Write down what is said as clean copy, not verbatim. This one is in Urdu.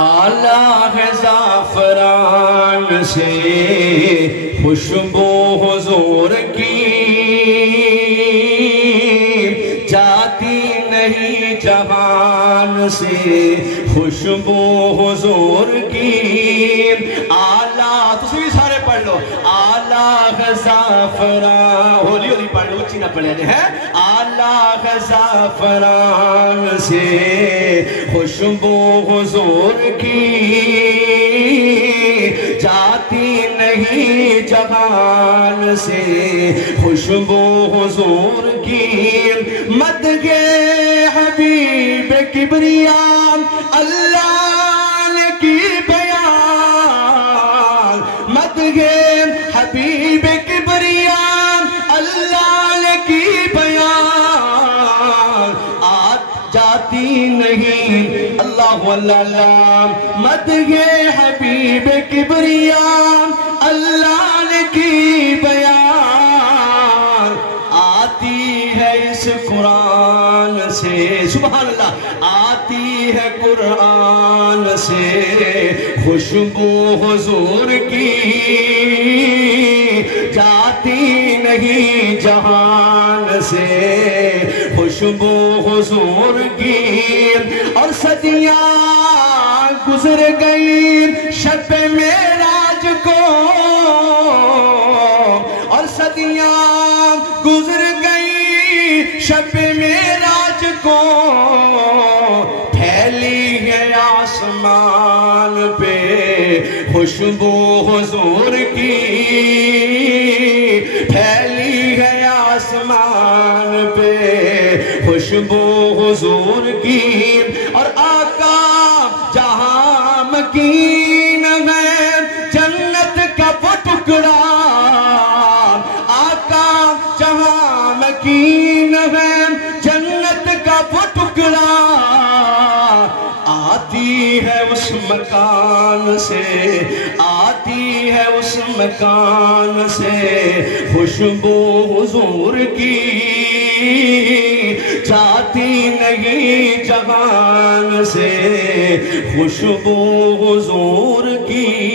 آلہ ہے زعفران سے خوشبو حضور کی، جاتی نہیں جہان سے خوشبو حضور کی۔ آلہ تسی بھی سارے پڑھ لو، آلہ ہے زعفران، ہولی ہولی پڑھ لو، اچھی نہ پڑھے ہیں۔ آلہ ہے زعفران سے خوشبو حضور کی، جاتی نہیں جہان سے خوشبو حضور کی۔ مدح حبیب کبریاء اللہ نے کی بیان، مدح حبیب کبریاء اللہ نے کی بیان، جاتی نہیں اللہ اللہ۔ مدح حبیب کبریاء اللہ نے کی بیان، آتی ہے اس قرآن سے، سبحان اللہ، آتی ہے قرآن سے خوشبو حضور کی، جاتی نہیں جہان سے خوشبو حضور کی۔ اور صدیاں گزر گئی شب معراج کو، اور صدیاں گزر گئی شب معراج کو، پھیلی ہے آسمان پہ خوشبو حضور کی، پھیلی ہے آسمان پہ خوشبو حضور کی۔ اور آقا جہاں مکین ہے جنت کا وہ ٹکڑا، آقا جہاں مکین ہے جنت کا وہ ٹکڑا، آتی ہے اس مکان سے، آتی ہے اس مکان سے خوشبو حضور کی، جاتی نہیں جہان سے خوشبو حضور کی۔